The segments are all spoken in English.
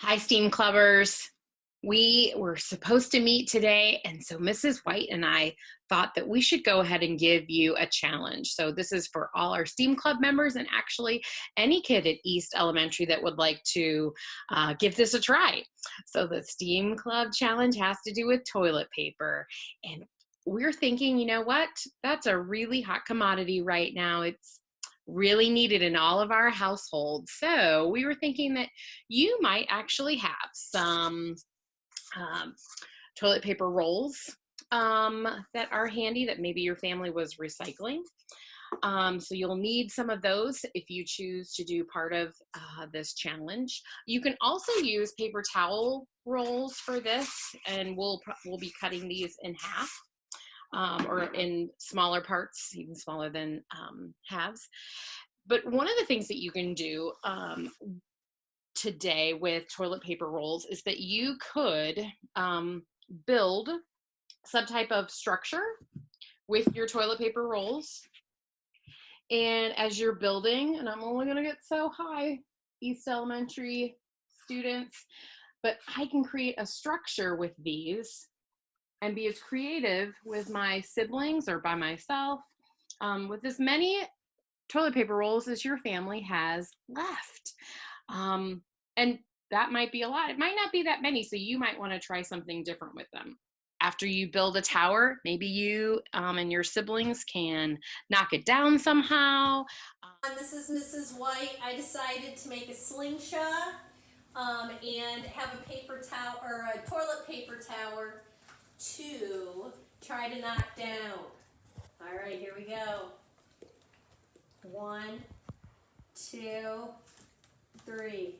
Hi, STEAM Clubbers. We were supposed to meet today, and so Mrs. White and I thought that we should go ahead and give you a challenge. So this is for all our STEAM Club members and actually any kid at East Elementary that would like to give this a try. So the STEAM Club challenge has to do with toilet paper. And we're thinking, you know what? That's a really hot commodity right now. It's really needed in all of our households. So we were thinking that you might actually have some um, toilet paper rolls that are handy that maybe your family was recycling. So you'll need some of those if you choose to do part of this challenge. You can also use paper towel rolls for this, and we'll be cutting these in half. Or in smaller parts, even smaller than halves. But one of the things that you can do today with toilet paper rolls is that you could build some type of structure with your toilet paper rolls. And as you're building, and I'm only going to get so high, East Elementary students, but I can create a structure with these and be as creative with my siblings or by myself with as many toilet paper rolls as your family has left. And that might be a lot. It might not be that many, so you might want to try something different with them. After you build a tower, maybe you and your siblings can knock it down somehow. This is Mrs. White. I decided to make a slingshot and have a paper towel or a toilet paper tower to try to knock down. All right, here we go. 1, 2, 3.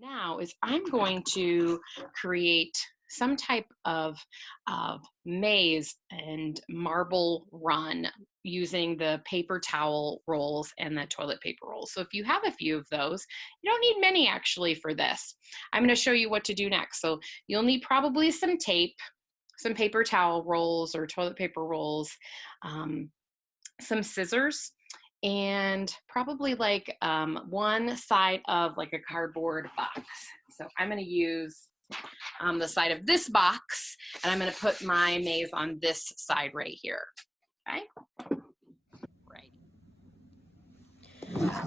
Now is I'm going to create some type of maze and marble run using the paper towel rolls and the toilet paper rolls. So if you have a few of those, you don't need many actually for this. I'm going to show you what to do next. So you'll need probably some tape, some paper towel rolls or toilet paper rolls, some scissors, and probably like one side of like a cardboard box. So I'm going to use the side of this box, and I'm going to put my maze on this side right here. Okay. Right.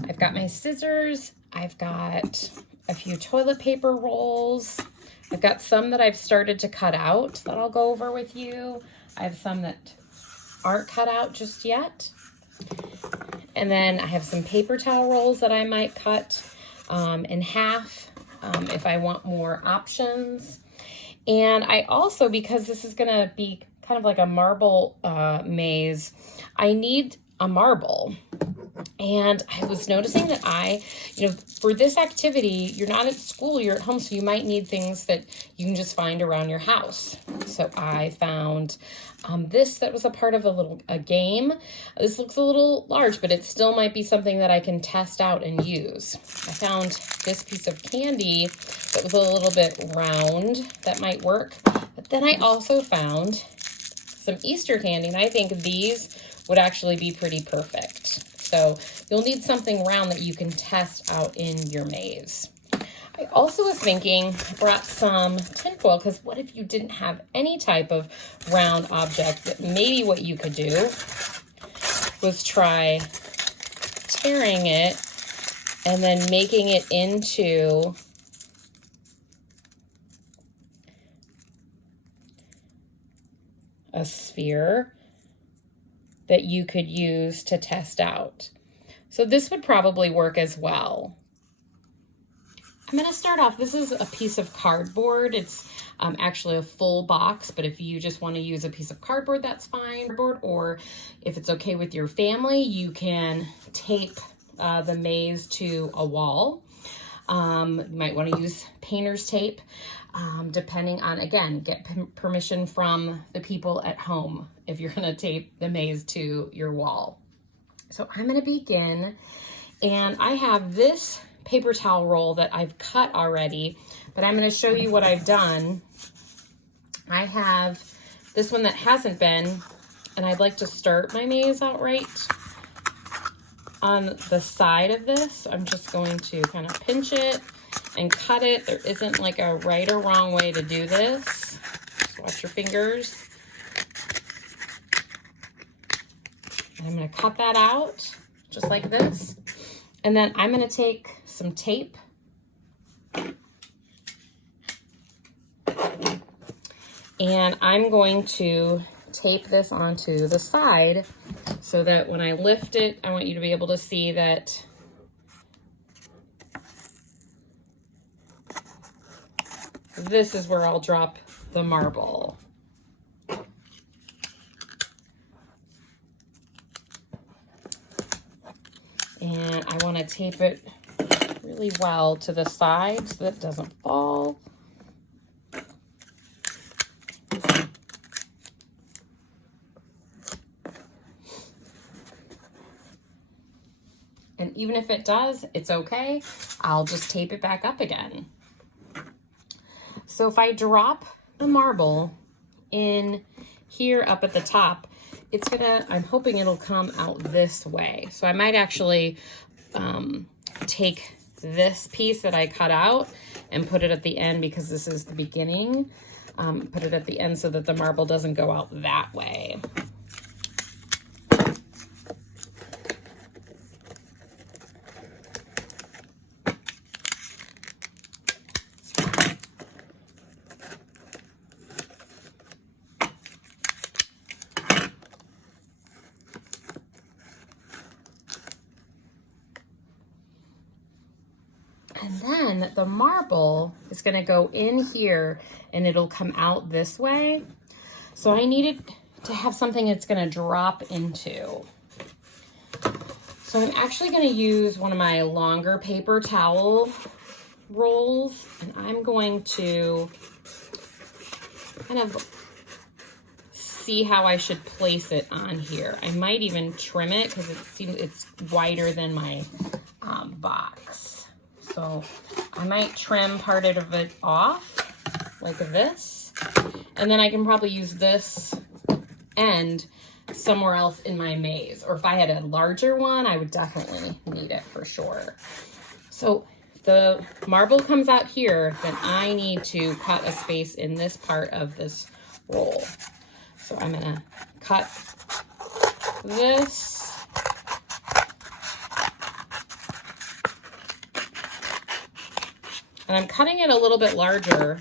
I've got my scissors. I've got a few toilet paper rolls. I've got some that I've started to cut out that I'll go over with you. I have some that aren't cut out just yet. And then I have some paper towel rolls that I might cut in half if I want more options. And I also, because this is going to be kind of like a marble maze, I need a marble. And I was noticing that for this activity, you're not at school, you're at home, so you might need things that you can just find around your house. So I found this that was a part of a game. This looks a little large, but it still might be something that I can test out and use. I found this piece of candy that was a little bit round that might work. But then I also found some Easter candy, and I think these would actually be pretty perfect. So you'll need something round that you can test out in your maze. I also was thinking, I brought some tinfoil, because what if you didn't have any type of round object? That maybe what you could do was try tearing it and then making it into a sphere that you could use to test out. So this would probably work as well. I'm going to start off, this is a piece of cardboard. It's actually a full box, but if you just want to use a piece of cardboard, that's fine. Or if it's okay with your family, you can tape the maze to a wall. You might want to use painter's tape, depending on, again, get permission from the people at home if you're going to tape the maze to your wall. So I'm going to begin, and I have this paper towel roll that I've cut already, but I'm going to show you what I've done. I have this one that hasn't been, and I'd like to start my maze out right on the side of this. I'm just going to kind of pinch it and cut it. There isn't like a right or wrong way to do this. Just watch your fingers. And I'm going to cut that out just like this. And then I'm going to take some tape and I'm going to tape this onto the side so that when I lift it, I want you to be able to see that this is where I'll drop the marble. And I want to tape it really well to the side so that it doesn't fall. And even if it does, it's okay. I'll just tape it back up again. So if I drop the marble in here up at the top, I'm hoping it'll come out this way. So I might actually take this piece that I cut out and put it at the end because this is the beginning. Put it at the end so that the marble doesn't go out that way. And then the marble is going to go in here and it'll come out this way. So I needed to have something it's going to drop into. So I'm actually going to use one of my longer paper towel rolls, and I'm going to kind of see how I should place it on here. I might even trim it because it's wider than my box. So I might trim part of it off like this, and then I can probably use this end somewhere else in my maze. Or if I had a larger one, I would definitely need it for sure. So the marble comes out here, then I need to cut a space in this part of this roll. So I'm gonna cut this. And I'm cutting it a little bit larger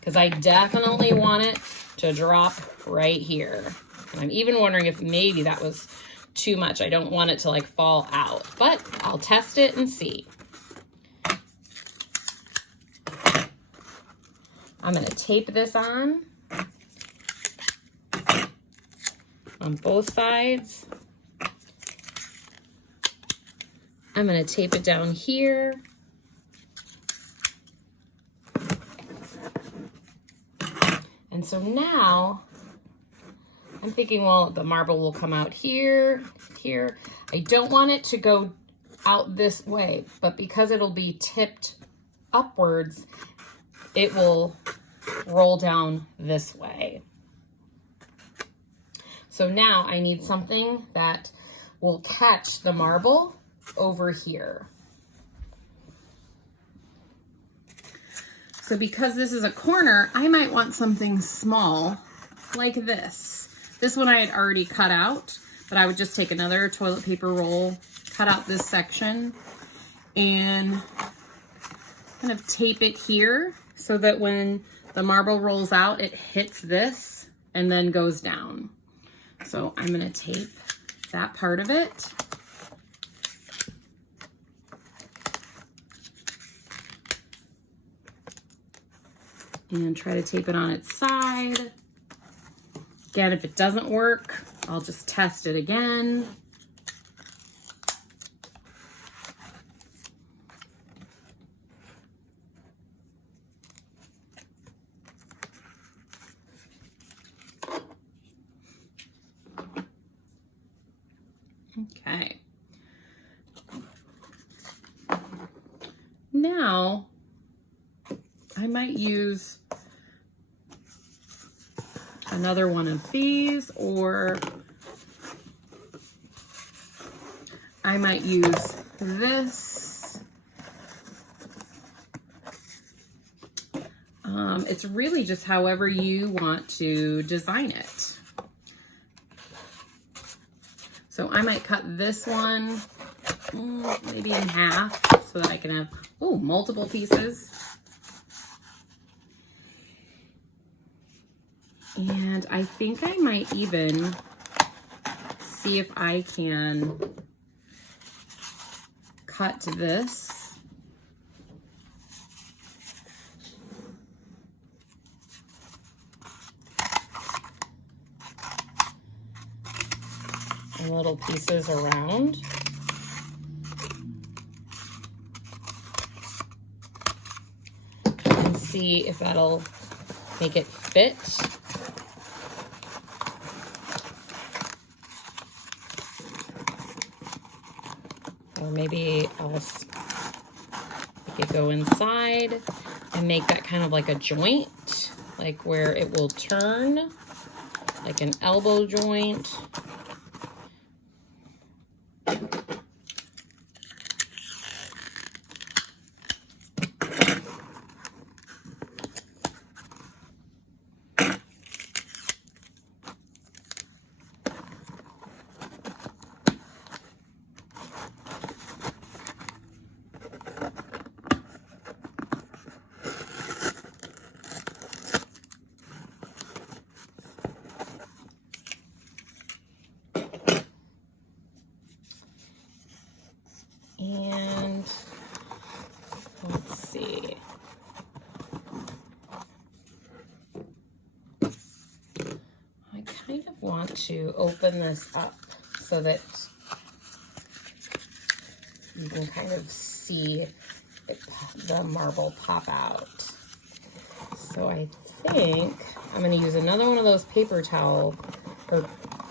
because I definitely want it to drop right here. And I'm even wondering if maybe that was too much. I don't want it to like fall out, but I'll test it and see. I'm gonna tape this on both sides. I'm gonna tape it down here. And so now I'm thinking, well, the marble will come out here, here. I don't want it to go out this way, but because it'll be tipped upwards, it will roll down this way. So now I need something that will catch the marble over here. So because this is a corner, I might want something small like this. This one I had already cut out, but I would just take another toilet paper roll, cut out this section, and kind of tape it here so that when the marble rolls out, it hits this and then goes down. So I'm gonna tape that part of it. And try to tape it on its side. Again, if it doesn't work, I'll just test it again. Okay. Now, I might use another one of these, or I might use this It's really just however you want to design it. So I might cut this one maybe in half so that I can have, multiple pieces. And I think I might even see if I can cut this. In little pieces around. And see if that'll make it fit. Or maybe I'll make it go inside and make that kind of like a joint, like where it will turn, like an elbow joint. And let's see. I kind of want to open this up so that you can kind of see the marble pop out. So I think I'm going to use another one of those paper towel or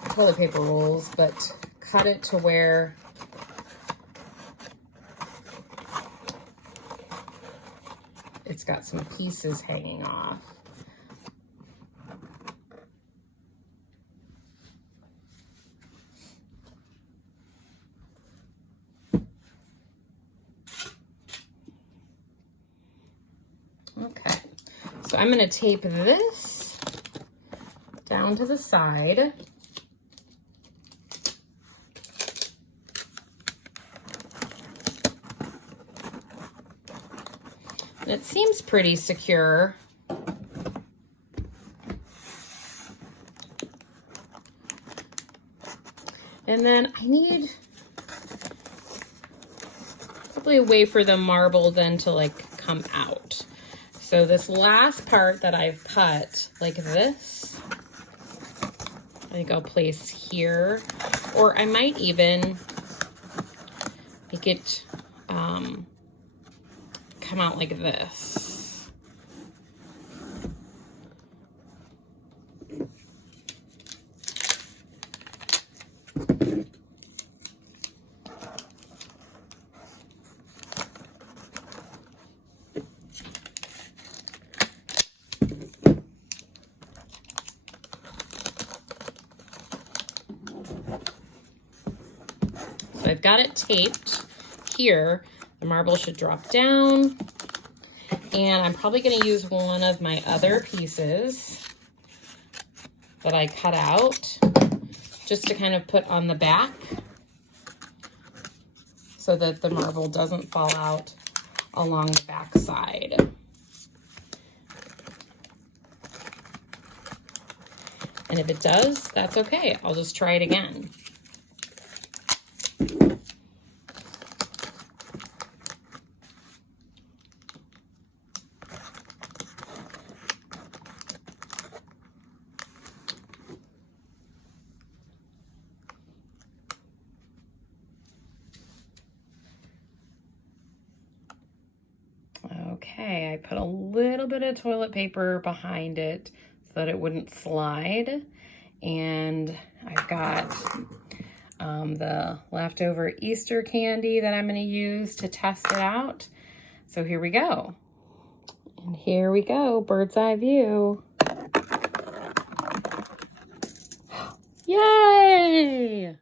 toilet paper rolls, but cut it to where it's got some pieces hanging off. Okay, so I'm going to tape this down to the side. And it seems pretty secure. And then I need probably a way for the marble then to like come out. So this last part that I've cut like this, I think I'll place here, or I might even make it come out like this. So I've got it taped here. The marble should drop down. And I'm probably going to use one of my other pieces that I cut out just to kind of put on the back so that the marble doesn't fall out along the back side. And if it does, that's okay. I'll just try it again. Okay, I put a little bit of toilet paper behind it so that it wouldn't slide. And I've got the leftover Easter candy that I'm going to use to test it out. So here we go. And here we go, bird's eye view. Yay!